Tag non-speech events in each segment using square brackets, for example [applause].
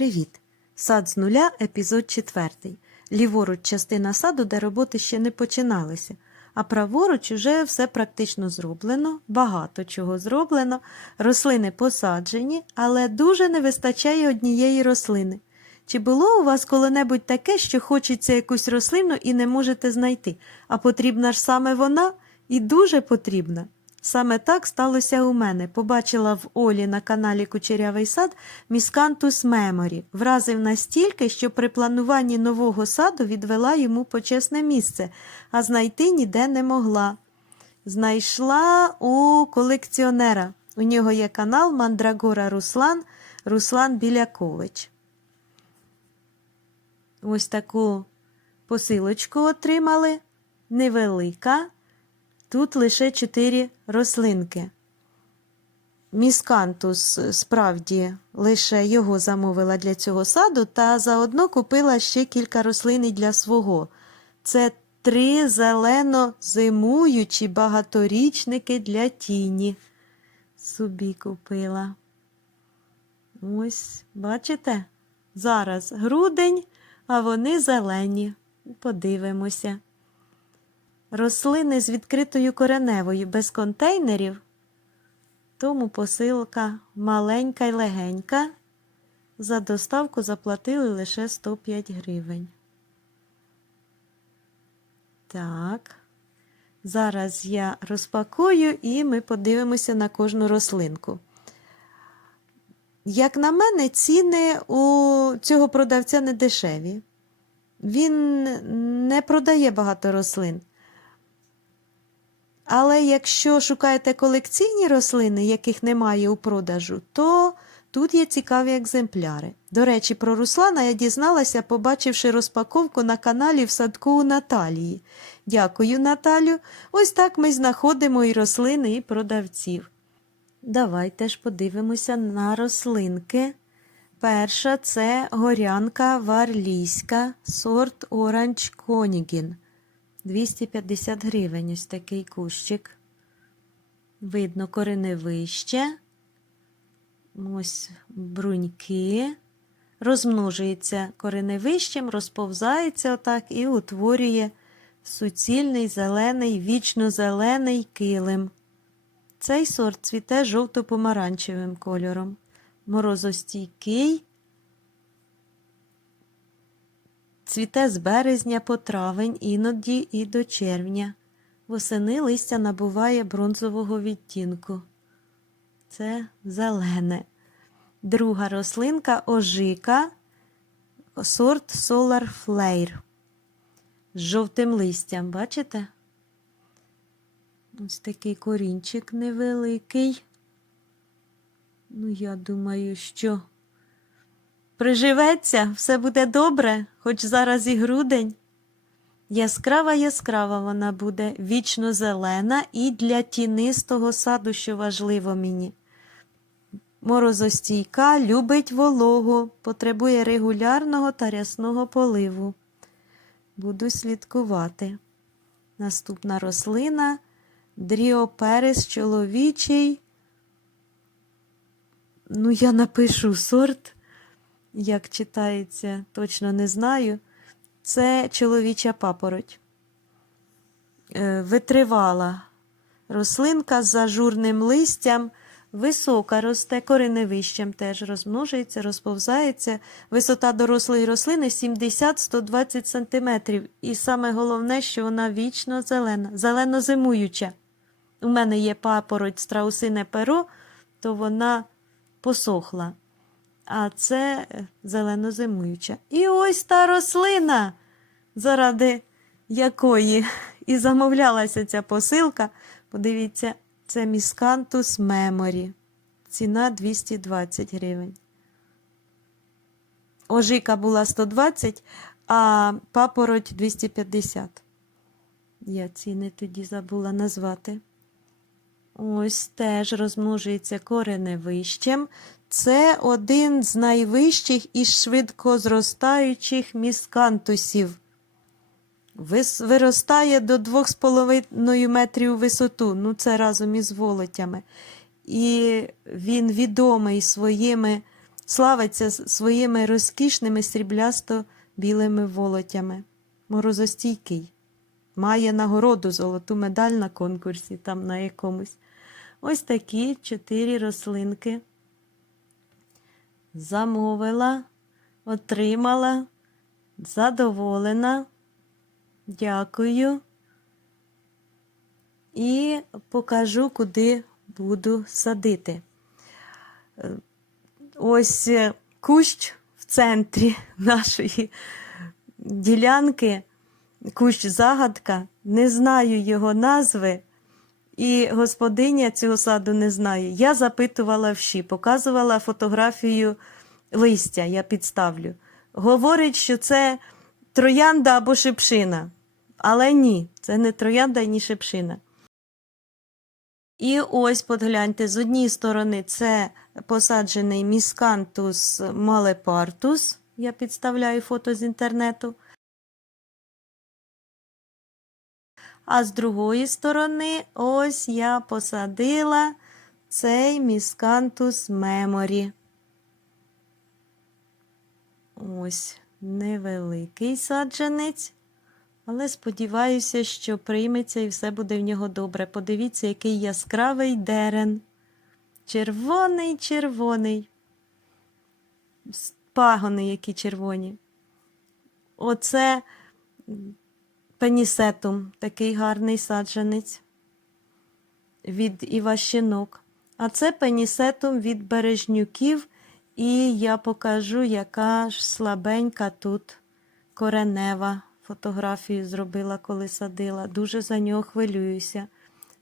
Привіт! Сад з нуля, епізод 4. Ліворуч частина саду, де роботи ще не починалися, а праворуч уже все практично зроблено, багато чого зроблено, рослини посаджені, але дуже не вистачає однієї рослини. Чи було у вас коли-небудь таке, що хочеться якусь рослину і не можете знайти, а потрібна ж саме вона і дуже потрібна? Саме так сталося у мене. Побачила в Олі на каналі Кучерявий сад Міскантус Меморі. Вразив настільки, що при плануванні нового саду відвела йому почесне місце, а знайти ніде не могла. Знайшла у колекціонера. У нього є канал Мандрагора Руслан Руслан Білякович. Ось таку посилочку отримали. Невелика. Тут лише чотири рослинки. Міскантус справді лише його замовила для цього саду, та заодно купила ще кілька рослин для свого. Це три зелено-зимуючі багаторічники для тіні. Собі купила. Ось, бачите? Зараз грудень, а вони зелені. Подивимося. Рослини з відкритою кореневою без контейнерів, тому посилка маленька й легенька. За доставку заплатили лише 105 гривень. Так, зараз я розпакую і ми подивимося на кожну рослинку. Як на мене, ціни у цього продавця не дешеві. Він не продає багато рослин. Але якщо шукаєте колекційні рослини, яких немає у продажу, то тут є цікаві екземпляри. До речі, про Руслана я дізналася, побачивши розпаковку на каналі в садку у Наталії. Дякую, Наталю. Ось так ми знаходимо і рослини, і продавців. Давайте ж подивимося на рослинки. Перша це горянка варлійська, сорт Оранж Конігін. 250 гривень ось такий кущик. Видно кореневище. Ось бруньки. Розмножується кореневищем, розповзається отак і утворює суцільний зелений, вічно-зелений килим. Цей сорт цвіте жовто-помаранчевим кольором. Морозостійкий. Цвіте з березня по травень, іноді і до червня. Восени листя набуває бронзового відтінку. Це зелене. Друга рослинка ожика, сорт Solar Flare. З жовтим листям, бачите? Ось такий корінчик невеликий. Ну, я думаю, що приживеться, все буде добре, хоч зараз і грудень. Яскрава яскрава вона буде, вічно зелена і для тінистого саду, що важливо мені. Морозостійка любить вологу, потребує регулярного та рясного поливу. Буду слідкувати. Наступна рослина дріоперис чоловічий. Ну, я напишу сорт, як читається, точно не знаю. Це чоловіча папороть. Е, Витривала рослинка з зажурним листям, висока росте, кореневищем теж розмножується, розповзається. Висота дорослої рослини 70-120 см. І саме головне, що вона вічно зелена, зелено-зимуюча. У мене є папороть страусине перо, то вона посохла. А це зелено-зимуюча. І ось та рослина, заради якої і замовлялася ця посилка. Подивіться, це міскантус меморі. Ціна 220 гривень. Ожика була 120, а папороть 250. Я ціни тоді забула назвати. Ось теж розмножується кореневищем. Це один з найвищих і швидкозростаючих міскантусів. Вис- Виростає до 2,5 метрів висоту, ну це разом із волотями. І він відомий своїми славиться своїми розкішними сріблясто-білими волотями. Морозостійкий. Має нагороду золоту медаль на конкурсі, там на якомусь. Ось такі чотири рослинки. Замовила, отримала, задоволена. Дякую. І покажу, куди буду садити. Ось кущ в центрі [laughs] нашої ділянки, кущ загадка. Не знаю його назви, і господиня цього саду не знає. Я запитувала вші, показувала фотографію листя, я підставлю. Говорить, що це троянда або шипшина. Але ні, це не троянда ні шипшина. І ось подгляньте, з однієї сторони це посаджений міскантус малепартус. Я підставляю фото з інтернету. А з другої сторони, ось я посадила цей міскантус меморі. Ось невеликий саджанець. Але сподіваюся, що прийметься і все буде в нього добре. Подивіться, який яскравий дерен. Червоний, червоний. Пагони, які червоні. Оце пенісетум, такий гарний саджанець від іващинок. А це пенісетум від бережнюків. І я покажу, яка ж слабенька тут коренева. Фотографію зробила, коли садила. Дуже за нього хвилююся.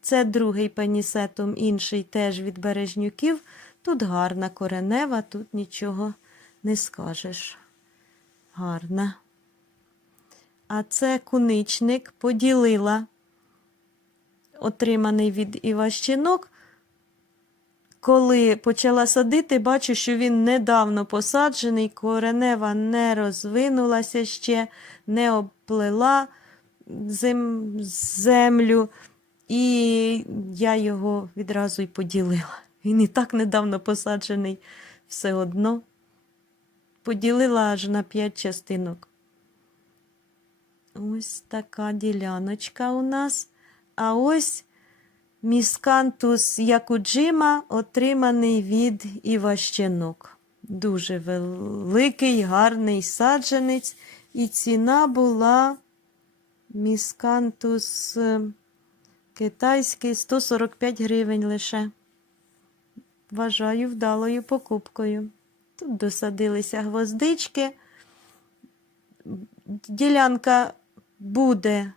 Це другий пенісетум, інший теж від бережнюків. Тут гарна коренева, тут нічого не скажеш. Гарна. А це куничник поділила, отриманий від Іващинок. Коли почала садити, бачу, що він недавно посаджений, коренева не розвинулася ще, не обплела зем... землю, і я його відразу й поділила. Він і так недавно посаджений все одно. Поділила аж на п'ять частинок. Ось така діляночка у нас. А ось Міскантус якуджима отриманий від іващенок. Дуже великий, гарний саджанець. І ціна була міскантус е, китайський 145 гривень лише. Вважаю вдалою покупкою. Тут досадилися гвоздички. Ділянка буде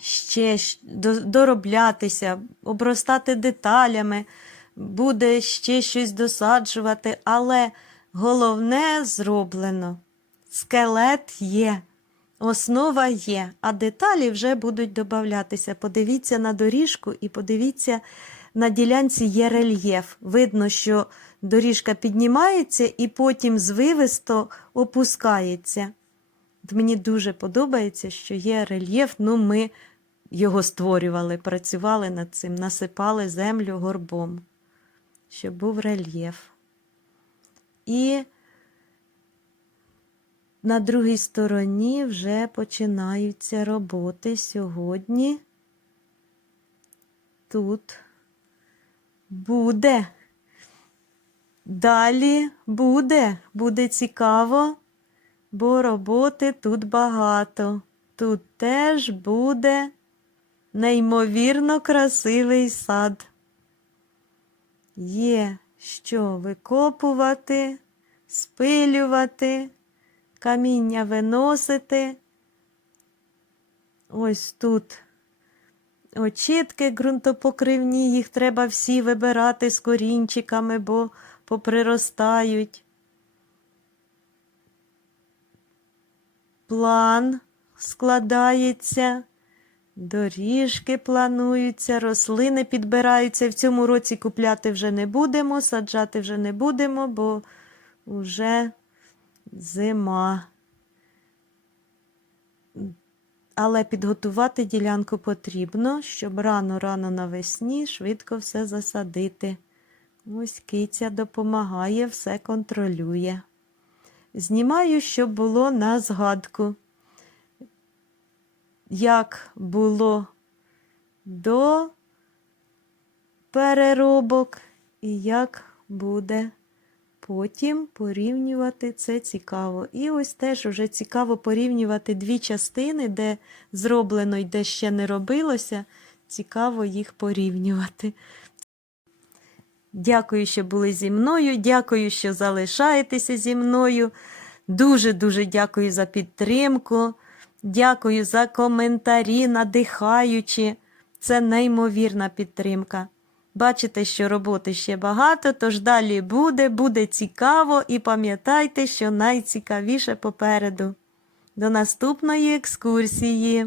ще дороблятися, обростати деталями, буде ще щось досаджувати, але головне зроблено. Скелет є, основа є, а деталі вже будуть додатися. Подивіться на доріжку і подивіться, на ділянці є рельєф. Видно, що доріжка піднімається і потім звивисто опускається. Мені дуже подобається, що є рельєф. Ну, ми його створювали, працювали над цим, насипали землю горбом, щоб був рельєф. І на другій стороні вже починаються роботи сьогодні. Тут буде. Далі буде, буде цікаво бо роботи тут багато. Тут теж буде неймовірно красивий сад. Є що викопувати, спилювати, каміння виносити. Ось тут очітки ґрунтопокривні, їх треба всі вибирати з корінчиками, бо поприростають. План складається, доріжки плануються, рослини підбираються. В цьому році купляти вже не будемо, саджати вже не будемо, бо вже зима. Але підготувати ділянку потрібно, щоб рано-рано навесні швидко все засадити. Ось киця допомагає, все контролює. Знімаю, щоб було на згадку. Як було до переробок і як буде потім порівнювати це цікаво. І ось теж уже цікаво порівнювати дві частини, де зроблено і де ще не робилося. Цікаво їх порівнювати. Дякую, що були зі мною. Дякую, що залишаєтеся зі мною. Дуже-дуже дякую за підтримку. Дякую за коментарі, надихаючі. Це неймовірна підтримка. Бачите, що роботи ще багато, тож далі буде, буде цікаво і пам'ятайте, що найцікавіше попереду. До наступної екскурсії!